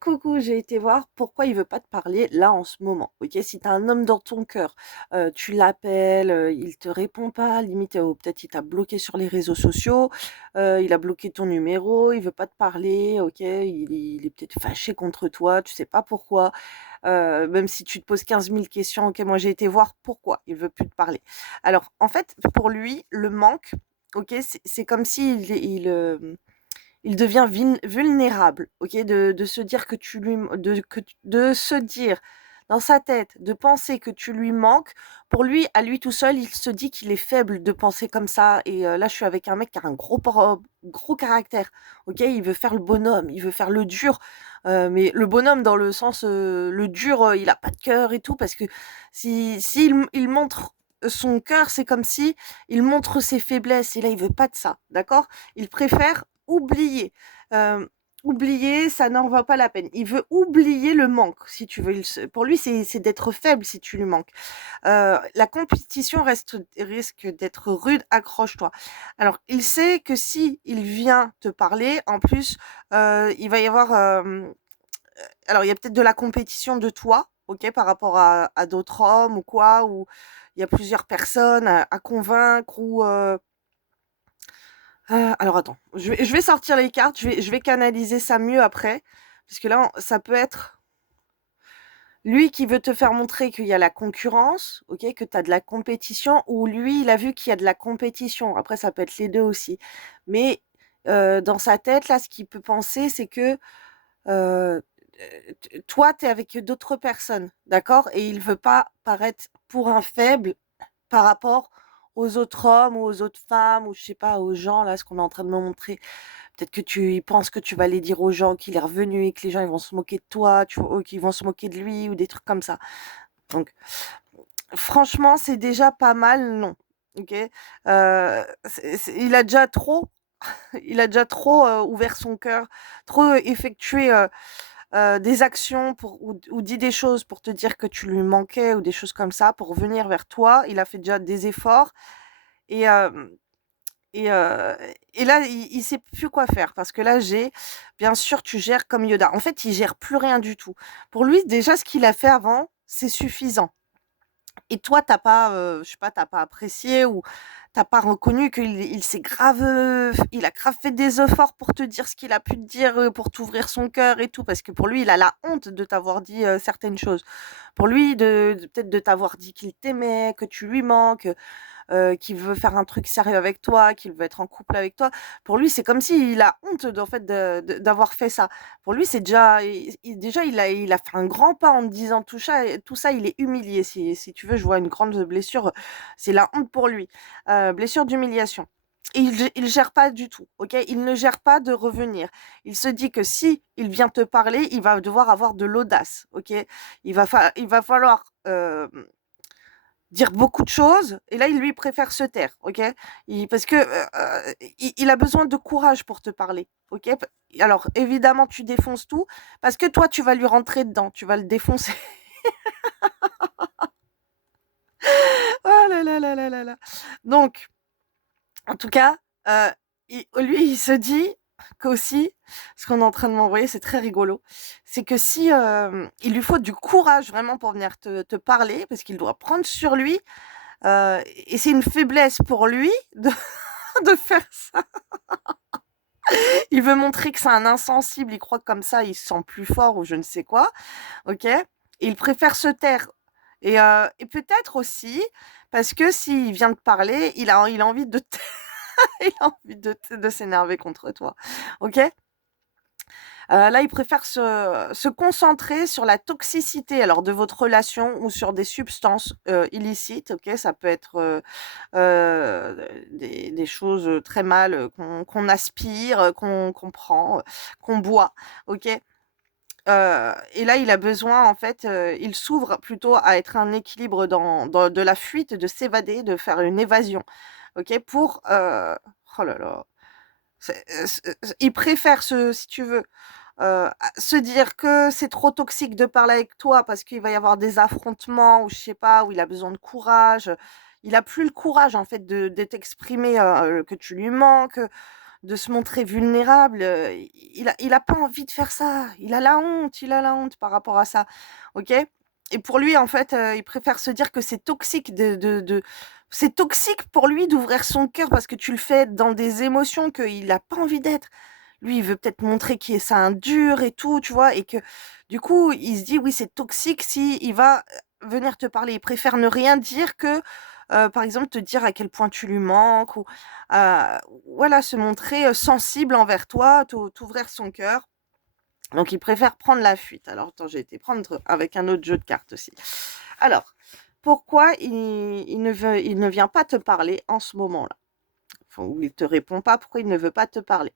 Coucou, j'ai été voir pourquoi il veut pas te parler là en ce moment. Ok, si t'as un homme dans ton cœur, tu l'appelles, il te répond pas, limite, peut-être il t'a bloqué sur les réseaux sociaux, il a bloqué ton numéro, il veut pas te parler, ok, il est peut-être fâché contre toi, tu sais pas pourquoi. Même si tu te poses 15 000 questions, ok, moi j'ai été voir pourquoi il veut plus te parler. Alors, en fait, pour lui, le manque, ok, c'est comme s'il il devient vulnérable, OK, de se dire que tu lui de se dire dans sa tête, de penser que tu lui manques, pour lui, à lui tout seul, il se dit qu'il est faible de penser comme ça et là, je suis avec un mec qui a un gros caractère, OK? Il veut faire le bonhomme, il veut faire le dur, mais le bonhomme dans le sens, le dur, il a pas de cœur et tout parce que s'il montre son cœur, c'est comme si il montre ses faiblesses et là, il veut pas de ça, d'accord? Il préfère oublier. Hem, oublier, ça n'en vaut pas la peine. Il veut oublier le manque, si tu veux. Pour lui, c'est d'être faible si tu lui manques. La compétition risque d'être rude, accroche-toi. Alors, il sait que si il vient te parler, en plus, il va y avoir, alors il y a peut-être de la compétition de toi, OK, par rapport à d'autres hommes ou quoi, ou il y a plusieurs personnes à convaincre ou, alors attends, je vais sortir les cartes, je vais canaliser ça mieux après, parce que là, ça peut être lui qui veut te faire montrer qu'il y a la concurrence, OK, que tu as de la compétition ou lui, il a vu qu'il y a de la compétition. Après ça peut être les 2 aussi. Mais, dans sa tête là, ce qu'il peut penser, c'est que, heu, toi, tu es avec d'autres personnes, d'accord? Et il veut pas paraître pour un faible par rapport aux autres hommes ou aux autres femmes ou je sais pas, aux gens là, ce qu'on est en train de me montrer. Peut-être que il pense que tu vas aller dire aux gens qu'il est revenu et que les gens ils vont se moquer de toi, tu vois? Ou qu'ils vont se moquer de lui ou des trucs comme ça. Donc franchement, c'est déjà pas mal, non. OK? Il a déjà trop il a déjà trop, ouvert son cœur, trop effectué, des actions pour ou dit des choses pour te dire que tu lui manquais ou des choses comme ça pour venir vers toi. Il a fait déjà des efforts et hem et heu et là, il sait plus quoi faire parce que là, bien sûr, tu gères comme Yoda. En fait, il gère plus rien du tout. Pour lui, déjà, ce qu'il a fait avant, c'est suffisant et toi, je sais pas, t'as pas apprécié ou t'as pas reconnu qu'il s'est grave, il a grave fait des efforts pour te dire ce qu'il a pu te dire, pour t'ouvrir son cœur et tout. Parce que pour lui, il a la honte de t'avoir dit, certaines choses. Pour lui, peut-être de t'avoir dit qu'il t'aimait, que tu lui manques, qu'il veut faire un truc sérieux avec toi, qu'il veut être en couple avec toi. Pour lui, c'est comme s'il a honte d'en fait d'avoir fait ça. Pour lui, c'est déjà déjà il a fait un grand pas en me disant tout ça, il est humilié si tu veux, je vois une grande blessure, c'est la honte pour lui. Blessure d'humiliation et il gère pas du tout, OK? Il ne gère pas de revenir. Il se dit que si il vient te parler, il va devoir avoir de l'audace, OK? Il va falloir, dire beaucoup de choses et là, il lui préfère se taire, OK? Parce que, il a besoin de courage pour te parler, OK? Alors évidemment, tu défonces tout parce que toi, tu vas lui rentrer dedans, tu vas le défoncer. Oh là là là là là là. Donc en tout cas, il se dit qu'aussi, ce qu'on est en train de m'envoyer, c'est très rigolo, c'est que si, il lui faut du courage vraiment pour venir te parler parce qu'il doit prendre sur lui. Et c'est une faiblesse pour lui de de faire ça. Il veut montrer que c'est un insensible, il croit que comme ça, il se sent plus fort ou je ne sais quoi, OK? Et il préfère se taire et peut-être aussi parce que s'il vient te parler, il a envie de t il a envie de s'énerver contre toi, OK? Là, il préfère se concentrer sur la toxicité, alors de votre relation ou sur des substances, illicites, OK? Ça peut être, des choses, très mal, qu'on aspire, qu'on prend, qu'on boit, OK? Et là, il a besoin en fait, il s'ouvre plutôt à être un équilibre dans de la fuite, de s'évader, de faire une évasion, OK? Oh là là, il préfère si tu veux, se dire que c'est trop toxique de parler avec toi parce qu'il va y avoir des affrontements ou je sais pas, où il a besoin de courage, il a plus le courage en fait de t'exprimer, que tu lui manques, de se montrer vulnérable, il a pas envie de faire ça. Il a la honte par rapport à ça, OK? Et pour lui, en fait, il préfère se dire que c'est toxique de c'est toxique pour lui d'ouvrir son cœur parce que tu le fais dans des émotions qu'il a pas envie d'être. Lui, il veut peut-être montrer qu'il est c'est un dur et tout, tu vois? Et que du coup, il se dit: «Oui, c'est toxique si il va, venir te parler». Il préfère ne rien dire que, par exemple, te dire à quel point tu lui manques ou, heu, voilà, se montrer, sensible envers toi, t'ouvrir son cœur. Donc il préfère prendre la fuite. Alors attends, j'ai été prendre avec un autre jeu de cartes aussi. Alors, pourquoi il ne vient pas te parler en ce moment-là? Enfin, ou il te répond pas, pourquoi il ne veut pas te parler?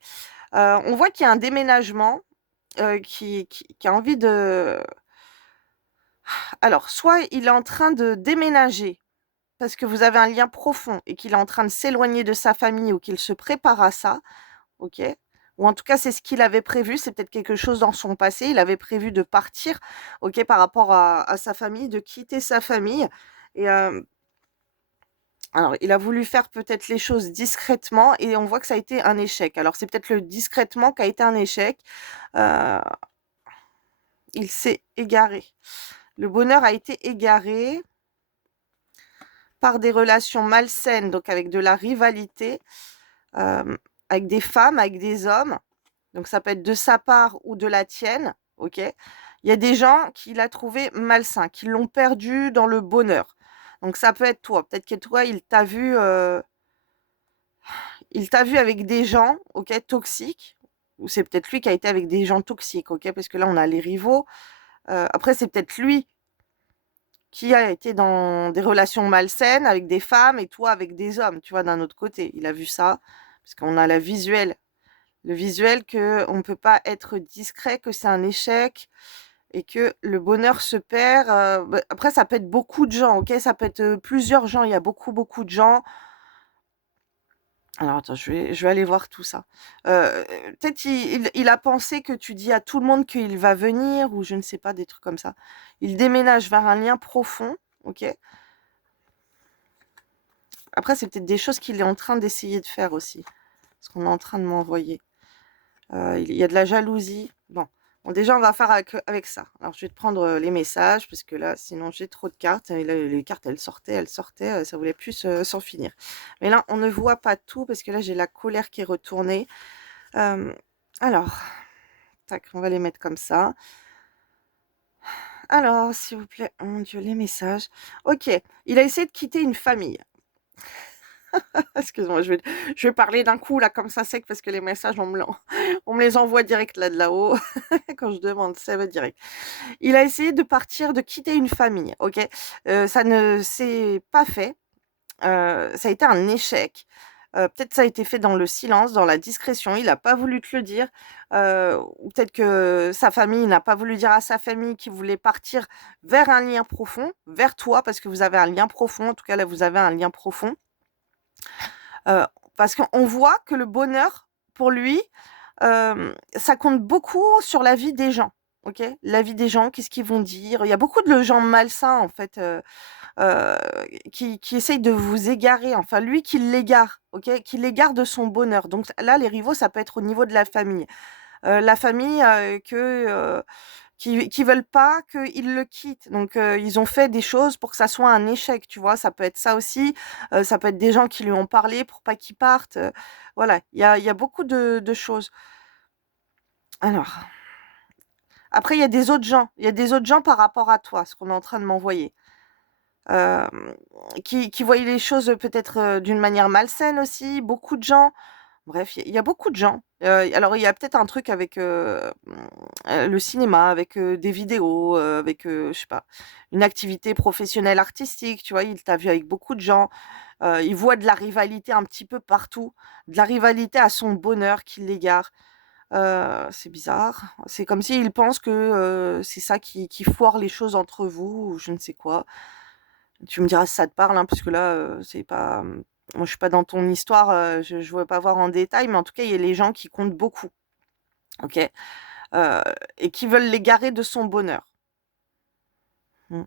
On voit qu'il y a un déménagement, qui a envie de alors soit il est en train de déménager parce que vous avez un lien profond et qu'il est en train de s'éloigner de sa famille ou qu'il se prépare à ça, OK? Ou en tout cas, c'est ce qu'il avait prévu, c'est peut-être quelque chose dans son passé. Il avait prévu de partir, OK, par rapport à sa famille, de quitter sa famille et alors il a voulu faire peut-être les choses discrètement et on voit que ça a été un échec. Alors c'est peut-être le discrètement qui a été un échec. Heu, il s'est égaré. Le bonheur a été égaré par des relations malsaines, donc avec de la rivalité, avec des femmes, avec des hommes. Donc ça peut être de sa part ou de la tienne, OK? Il y a des gens qu'il a trouvés malsains, qui l'ont perdu dans le bonheur. Donc ça peut être toi. Peut-être que toi, il t'a vu avec des gens, OK, toxiques, ou c'est peut-être lui qui a été avec des gens toxiques, OK? Parce que là, on a les rivaux. Après, c'est peut-être lui qui a été dans des relations malsaines avec des femmes et toi avec des hommes, tu vois, d'un autre côté. Il a vu ça, parce qu'on a le visuel que on ne peut pas être discret, que c'est un échec et que le bonheur se perd, bah, après ça peut être beaucoup de gens, OK? Ça peut être, plusieurs gens, il y a beaucoup, beaucoup de gens. Alors attends, je vais aller voir tout ça. Peut-être il a pensé que tu dis à tout le monde qu'il va venir ou je ne sais pas, des trucs comme ça. Il déménage vers un lien profond, OK? Après, c'est peut-être des choses qu'il est en train d'essayer de faire aussi, ce qu'on est en train de m'envoyer. Il y a de la jalousie. Bon, déjà, on va faire avec ça. Alors, je vais te prendre, les messages parce que là, sinon, j'ai trop de cartes et là, les cartes, elles sortaient, ça voulait plus s'en finir. Mais là, on ne voit pas tout parce que là, j'ai la colère qui est retournée. Hem, alors, tac, on va les mettre comme ça. Alors, s'il vous plaît, oh mon Dieu, les messages. OK, il a essayé de quitter une famille. Excuse-moi, je vais parler d'un coup là comme ça sec parce que les messages on me les envoie direct là de là-haut quand je demande, ça va direct. Il a essayé de partir, de quitter une famille, OK? Ça ne s'est pas fait, ça a été un échec. Peut-être ça a été fait dans le silence, dans la discrétion, il a pas voulu te le dire, ou peut-être que sa famille n'a pas voulu dire à sa famille qu'il voulait partir vers un lien profond, vers toi parce que vous avez un lien profond, en tout cas là vous avez un lien profond. Heu, Parce qu'on voit que le bonheur, pour lui, ça compte beaucoup sur la vie des gens, OK? La vie des gens, qu'est-ce qu'ils vont dire? Il y a beaucoup de gens malsains, en fait, heu, qui essayent de vous égarer, enfin lui qui l'égare, OK? Qui l'égare de son bonheur. Donc là, les rivaux, ça peut être au niveau de la famille. La famille, qui veulent pas qu'il le quitte. Donc ils ont fait des choses pour que ça soit un échec, tu vois? Ça peut être ça aussi, ça peut être des gens qui lui ont parlé pour pas qu'il parte, voilà, il y a beaucoup de choses. Alors, après il y a des autres gens par rapport à toi, ce qu'on est en train de m'envoyer, hem, qui voyaient les choses, peut-être, d'une manière malsaine aussi, beaucoup de gens. Bref, il y a beaucoup de gens. Alors il y a peut-être un truc avec, le cinéma, avec, des vidéos, avec, je sais pas, une activité professionnelle artistique, tu vois? Il t'a vu avec beaucoup de gens, il voit de la rivalité un petit peu partout, de la rivalité à son bonheur qui l'égare. C'est bizarre. C'est comme s'il pense que, c'est ça qui foire les choses entre vous ou je ne sais quoi. Tu me diras si ça te parle, hein, parce que là, c'est pas, moi je suis pas dans ton histoire, je veux pas voir en détail, mais en tout cas, il y a les gens qui comptent beaucoup, OK? Heu et qui veulent l'égarer de son bonheur. Mmh.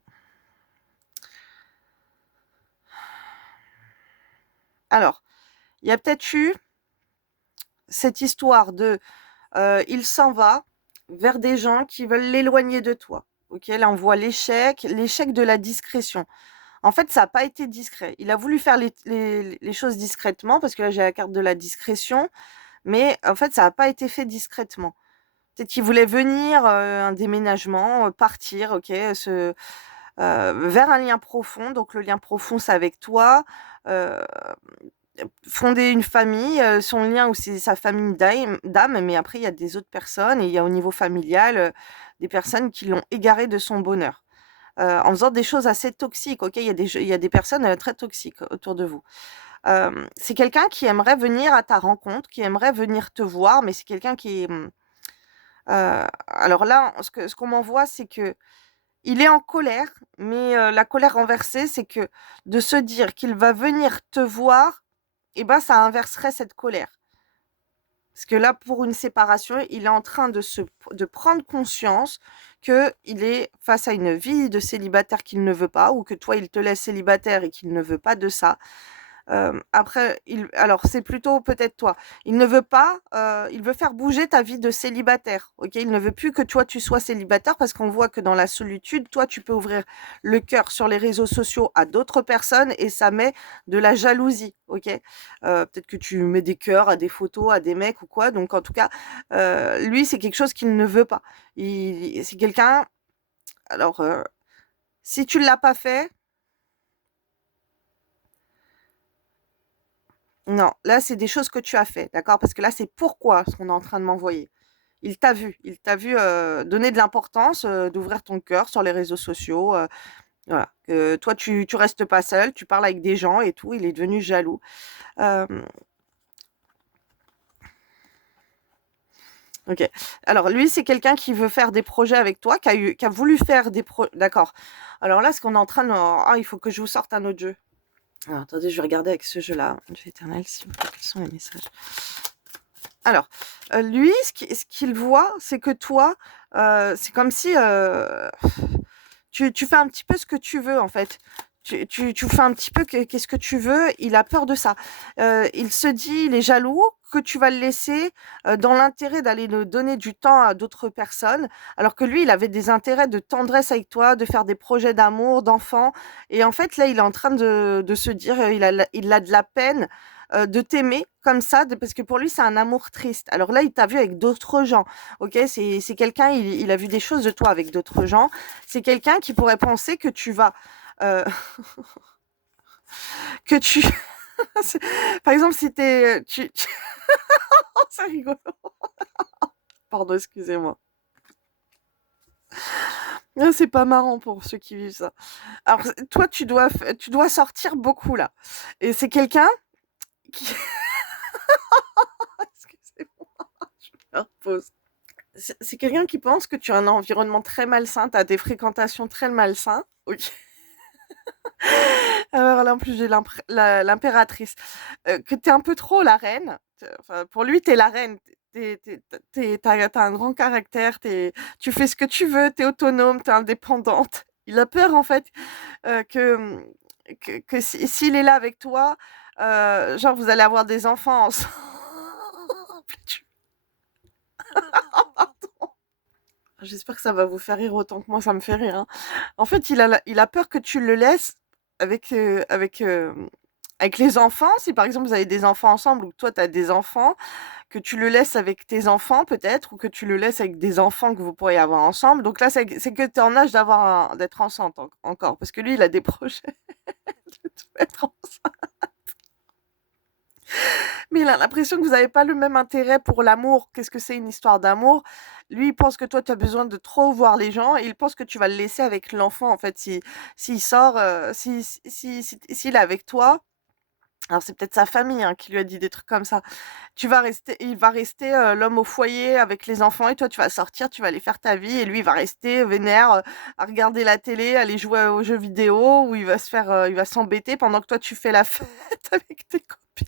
Alors, il y a peut-être eu cette histoire de il s'en va vers des gens qui veulent l'éloigner de toi. Ok, là on voit l'échec de la discrétion. En fait, ça n'a pas été discret. Il a voulu faire les choses discrètement, parce que là j'ai la carte de la discrétion, mais en fait ça n'a pas été fait discrètement. Peut-être qu'il voulait venir, un déménagement, partir, ok, vers un lien profond. Donc le lien profond, c'est avec toi. Euh, Fonder une famille, son lien ou c'est sa famille d'âme, mais après il y a des autres personnes et il y a au niveau familial, des personnes qui l'ont égaré de son bonheur. En faisant des choses assez toxiques, ok? Il y a des personnes très toxiques autour de vous. C'est quelqu'un qui aimerait venir à ta rencontre, qui aimerait venir te voir, mais c'est quelqu'un qui est... alors là, ce qu'on m'envoie, c'est que il est en colère, mais la colère renversée, c'est que de se dire qu'il va venir te voir, et ben ça inverserait cette colère. Parce que là, pour une séparation, il est en train de prendre conscience qu'il est face à une vie de célibataire qu'il ne veut pas, ou que toi, il te laisse célibataire et qu'il ne veut pas de ça. Après, alors c'est plutôt peut-être toi. Il ne veut pas, il veut faire bouger ta vie de célibataire. Ok, il ne veut plus que toi tu sois célibataire parce qu'on voit que dans la solitude, toi tu peux ouvrir le cœur sur les réseaux sociaux à d'autres personnes et ça met de la jalousie. Ok, peut-être que tu mets des cœurs à des photos, à des mecs ou quoi. Donc en tout cas, lui c'est quelque chose qu'il ne veut pas. C'est quelqu'un. Alors, si tu l'as pas fait. Non, là, c'est des choses que tu as fait, d'accord? Parce que là, c'est pourquoi ce qu'on est en train de m'envoyer. Il t'a vu donner de l'importance, d'ouvrir ton cœur sur les réseaux sociaux. Voilà. Toi, tu restes pas seul, tu parles avec des gens et tout. Il est devenu jaloux. Euh, ok. Alors, lui, c'est quelqu'un qui veut faire des projets avec toi, qui a voulu faire des projets. D'accord. Alors là, ce qu'on est en train de. Ah, il faut que je vous sorte un autre jeu. Alors, attendez, je vais regarder avec ce jeu-là. Jeu éternel, s'il vous plaît, quels sont les messages? Alors, lui, ce qu'il voit, c'est que toi, c'est comme si, tu fais un petit peu ce que tu veux, en fait. Tu fais un petit peu qu'est-ce que tu veux, il a peur de ça. Il se dit, il est jaloux que tu vas le laisser, dans l'intérêt d'aller de donner du temps à d'autres personnes, alors que lui, il avait des intérêts de tendresse avec toi, de faire des projets d'amour, d'enfants et en fait, là, il est en train de se dire, il a de la peine, de t'aimer comme ça, parce que pour lui, c'est un amour triste. Alors là, il t'a vu avec d'autres gens, ok? C'est quelqu'un, il a vu des choses de toi avec d'autres gens. C'est quelqu'un qui pourrait penser que tu vas... euh, que tu... Par exemple, si t'es... Oh, c'est rigolo. Pardon, excusez-moi. Ah, c'est pas marrant pour ceux qui vivent ça. Alors, toi, tu dois sortir beaucoup, là. Et c'est quelqu'un qui... Excusez-moi, je vais faire pause. C'est quelqu'un qui pense que tu as un environnement très malsain, tu as des fréquentations très malsaines. Ok. Alors là, en plus, j'ai l'impératrice. Que tu es un peu trop la reine. Enfin, pour lui, tu es la reine. T'as un grand caractère, tu fais ce que tu veux, tu es autonome, tu es indépendante. Il a peur, en fait, que s'il est là avec toi, genre, vous allez avoir des enfants ensemble. J'espère que ça va vous faire rire autant que moi, ça me fait rire. Hein. En fait, il a peur que tu le laisses avec les enfants. Si par exemple vous avez des enfants ensemble ou que toi tu as des enfants, que tu le laisses avec tes enfants peut-être, ou que tu le laisses avec des enfants que vous pourriez avoir ensemble. Donc là, c'est que tu es en âge d'être enceinte encore. Parce que lui, il a des projets de te mettre enceinte. Mais il a l'impression que vous n'avez pas le même intérêt pour l'amour. Qu'est-ce que c'est une histoire d'amour? Lui, il pense que toi, tu as besoin de trop voir les gens et il pense que tu vas le laisser avec l'enfant. En fait, s'il sort, s'il est avec toi, alors c'est peut-être sa famille hein, qui lui a dit des trucs comme ça. Il va rester l'homme au foyer avec les enfants et toi, tu vas sortir, tu vas aller faire ta vie et lui, il va rester vénère à regarder la télé, aller jouer aux jeux vidéo ou il va s'embêter pendant que toi, tu fais la fête avec tes copines.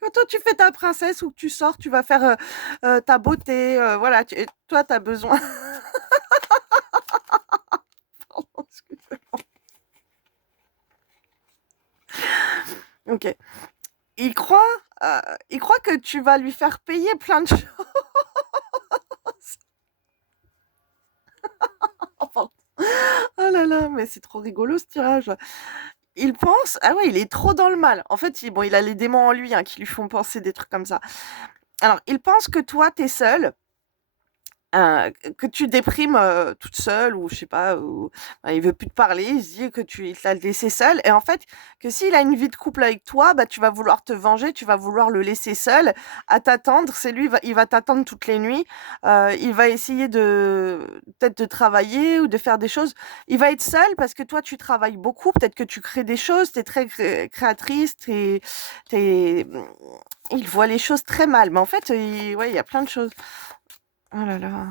Quand toi, tu fais ta princesse ou que tu sors, tu vas faire ta beauté. Voilà, toi, tu as besoin. Pardon, excusez-moi. Ok. il croit, heu, il croit que tu vas lui faire payer plein de choses. Oh pardon. Oh là là, mais c'est trop rigolo ce tirage. Il pense ah ouais, il est trop dans le mal. En fait, il a les démons en lui, hein, qui lui font penser des trucs comme ça. Alors, il pense que toi, tu es seule, que tu déprimes, toute seule ou je sais pas, ou bah, il veut plus te parler, il se dit que il t'a laissé seule et en fait, que s'il a une vie de couple avec toi, bah, tu vas vouloir te venger, tu vas vouloir le laisser seul à t'attendre. C'est lui, il va t'attendre toutes les nuits, il va essayer peut-être de travailler ou de faire des choses. Il va être seul parce que toi, tu travailles beaucoup, peut-être que tu crées des choses, tu es très créatrice, tu il voit les choses très mal, mais en fait, ouais, il y a plein de choses. Oh là là.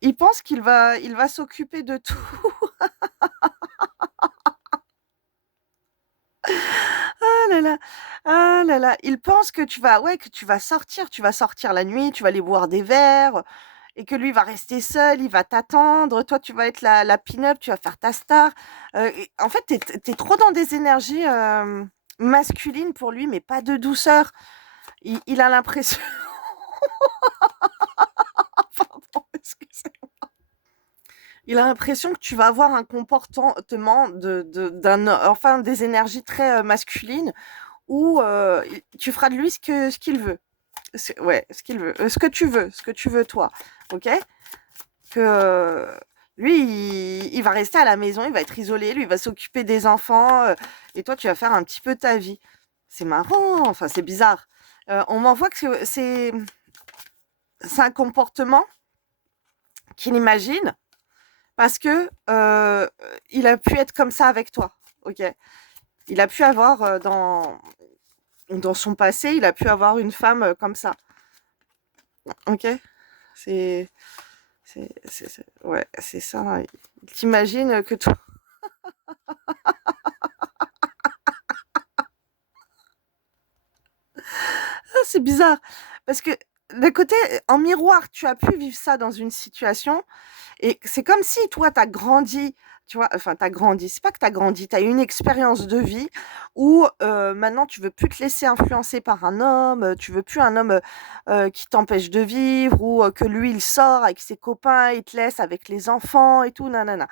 Il pense qu'il va s'occuper de tout. Ah là là, ah là là. Il pense que tu vas sortir la nuit, tu vas aller boire des verres et que lui va rester seul, il va t'attendre. Toi, tu vas être la pin-up, tu vas faire ta star. Et en fait, tu es trop dans des énergies, masculines pour lui, mais pas de douceur. Il a l'impression pardon, excusez. Il a l'impression que tu vas avoir un comportement enfin des énergies très masculines où tu feras de lui ce qu'il veut. Ouais, ce qu'il veut. Ce que tu veux toi. Ok. Que lui, il va rester à la maison, il va être isolé, lui, il va s'occuper des enfants et toi, tu vas faire un petit peu ta vie. C'est marrant, enfin, c'est bizarre. On m'envoie que c'est un comportement qu'il imagine parce que il a pu être comme ça avec toi. Ok. Il a pu avoir dans son passé, il a pu avoir une femme comme ça. Ok. C'est, ouais, c'est ça. Hein. T'imagines que toi, ah, c'est bizarre parce que d'un côté, en miroir, tu as pu vivre ça dans une situation. Et c'est comme si toi, tu as grandi, tu vois? Enfin, tu as grandi, c'est pas que tu as grandi, tu as eu une expérience de vie où, maintenant tu veux plus te laisser influencer par un homme, tu veux plus un homme, qui t'empêche de vivre ou, que lui, il sort avec ses copains, il te laisse avec les enfants et tout, nanana.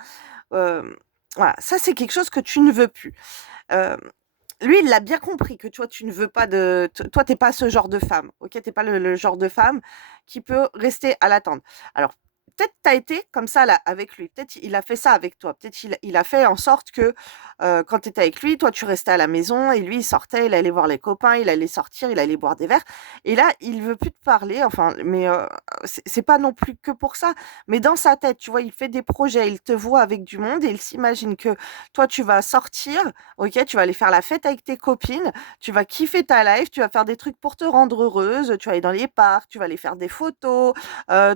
Hem, voilà, ça, c'est quelque chose que tu ne veux plus. Hem, lui, il l'a bien compris que toi, tu ne veux pas toi, tu pas ce genre de femme, OK? Tu pas le genre de femme qui peut rester à l'attente. Alors, peut-être tu as été comme ça là, avec lui, peut-être il a fait ça avec toi, peut-être il a fait en sorte que, quand tu étais avec lui, toi, tu restais à la maison et lui, il sortait, il allait voir les copains, il allait sortir, il allait boire des verres et là, il veut plus te parler, enfin, mais, c'est pas non plus que pour ça, mais dans sa tête, tu vois, il fait des projets, il te voit avec du monde et il s'imagine que toi, tu vas sortir. OK, tu vas aller faire la fête avec tes copines, tu vas kiffer ta life, tu vas faire des trucs pour te rendre heureuse, tu vas aller dans les parcs, tu vas aller faire des photos,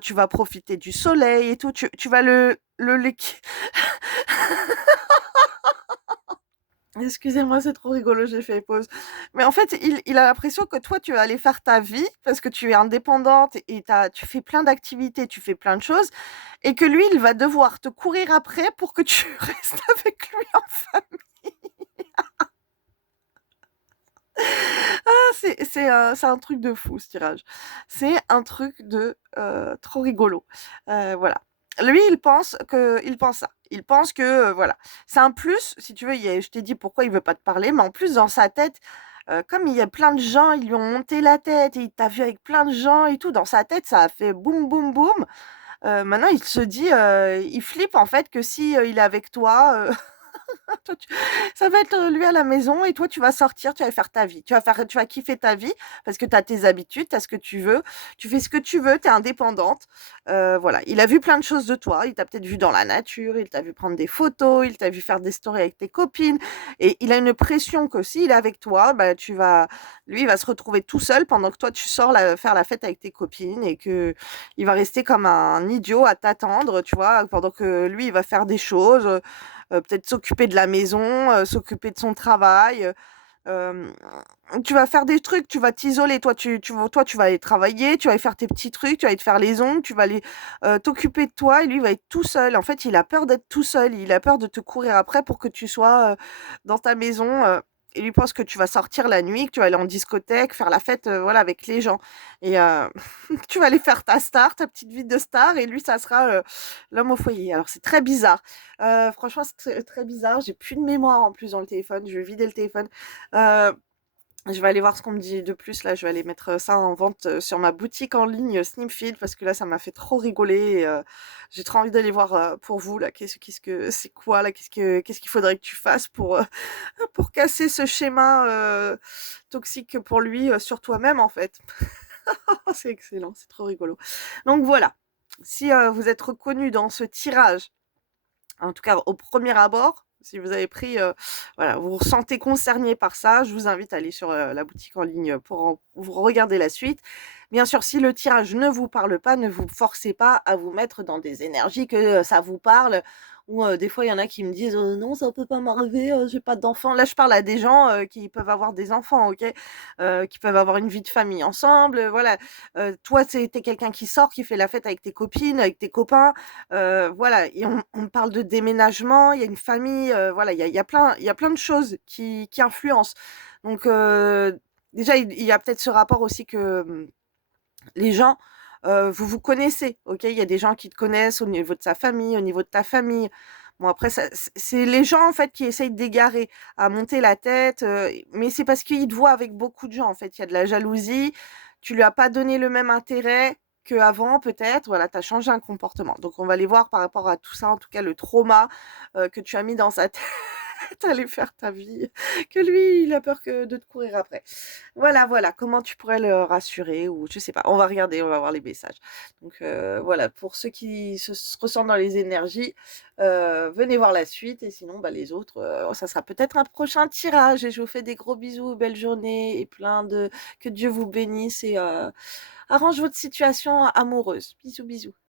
tu vas profiter du soleil et tout, tu vas le lick excusez-moi, c'est trop rigolo, j'ai fait pause. Mais en fait, il a l'impression que toi, tu vas aller faire ta vie parce que tu es indépendante et tu fais plein d'activités, tu fais plein de choses et que lui, il va devoir te courir après pour que tu restes avec lui en famille. Ah, c'est un truc de fou ce tirage. C'est un truc de, trop rigolo. Voilà. Lui, il pense ça. Il pense que, voilà. C'est un plus, si tu veux, je t'ai dit pourquoi il veut pas te parler, mais en plus dans sa tête, comme il y a plein de gens, ils lui ont monté la tête et il t'a vu avec plein de gens et tout, dans sa tête, ça a fait boum, boum, boum. Maintenant il se dit, il flippe en fait que si, il est avec toi, toi, ça va être lui à la maison et toi, tu vas sortir, tu vas faire ta vie. Tu vas kiffer ta vie parce que tu as tes habitudes, tu as ce que tu veux, tu fais ce que tu veux, tu es indépendante. Voilà, il a vu plein de choses de toi. Il t'a peut-être vu dans la nature, il t'a vu prendre des photos, il t'a vu faire des stories avec tes copines et il a une pression que s'il est avec toi, bah, lui, il va se retrouver tout seul pendant que toi, tu sors faire la fête avec tes copines et que il va rester comme un idiot à t'attendre, tu vois, pendant que lui, il va faire des choses, peut-être s'occuper de la maison, s'occuper de son travail, Hem, tu vas faire des trucs, tu vas t'isoler. Toi, tu vas aller travailler, tu vas aller faire tes petits trucs, tu vas aller te faire les ongles, tu vas aller, t'occuper de toi et lui, il va être tout seul. En fait, il a peur d'être tout seul. Il a peur de te courir après pour que tu sois, dans ta maison, et lui pense que tu vas sortir la nuit, que tu vas aller en discothèque, faire la fête, voilà, avec les gens et tu vas aller faire ta star, ta petite vie de star et lui, ça sera, l'homme au foyer. Alors c'est très bizarre. Franchement, c'est très très bizarre. J'ai plus de mémoire en plus dans le téléphone. Je vais vider le téléphone. Heu, je vais aller voir ce qu'on me dit de plus là. Je vais aller mettre, ça en vente, sur ma boutique en ligne, Snipfield parce que là, ça m'a fait trop rigoler et j'ai trop envie d'aller voir, pour vous là, qu'est-ce que c'est quoi là? Qu'est-ce qu'il faudrait que tu fasses pour, pour casser ce schéma, toxique pour lui, sur toi-même en fait. C'est excellent, c'est trop rigolo. Donc voilà, si, vous êtes reconnu dans ce tirage, en tout cas au premier abord, si vous avez pris, voilà, vous vous ressentez concerné par ça, je vous invite à aller sur, la boutique en ligne pour vous regarder la suite. Bien sûr, si le tirage ne vous parle pas, ne vous forcez pas à vous mettre dans des énergies que, ça vous parle ou, des fois il y en a qui me disent: Non, ça peut pas m'arriver, j'ai pas d'enfants». Là, je parle à des gens, qui peuvent avoir des enfants, OK? Qui peuvent avoir une vie de famille ensemble, voilà. Toi, tu quelqu'un qui sort, qui fait la fête avec tes copines, avec tes copains. Voilà et on parle de déménagement, il y a une famille, voilà, il y a plein de choses qui influencent. Donc déjà, il y a peut-être ce rapport aussi que, les gens, vous vous connaissez, OK? Il y a des gens qui te connaissent au niveau de sa famille, au niveau de ta famille. Bon après ça c'est les gens en fait qui essayent d'égarer, à monter la tête, mais c'est parce qu'ils te voient avec beaucoup de gens en fait. Il y a de la jalousie, tu lui as pas donné le même intérêt qu'avant peut-être, voilà, tu as changé un comportement. Donc on va aller voir par rapport à tout ça, en tout cas le trauma, que tu as mis dans sa tête, aller faire ta vie, que lui il a peur que de te courir après. Voilà, voilà, comment tu pourrais le rassurer ou je sais pas, on va regarder, on va voir les messages. Donc voilà, pour ceux qui se ressentent dans les énergies, venez voir la suite et sinon, bah, les autres, ça sera peut-être un prochain tirage et je vous fais des gros bisous, belle journée et plein de que Dieu vous bénisse et arrange votre situation amoureuse. Bisous, bisous.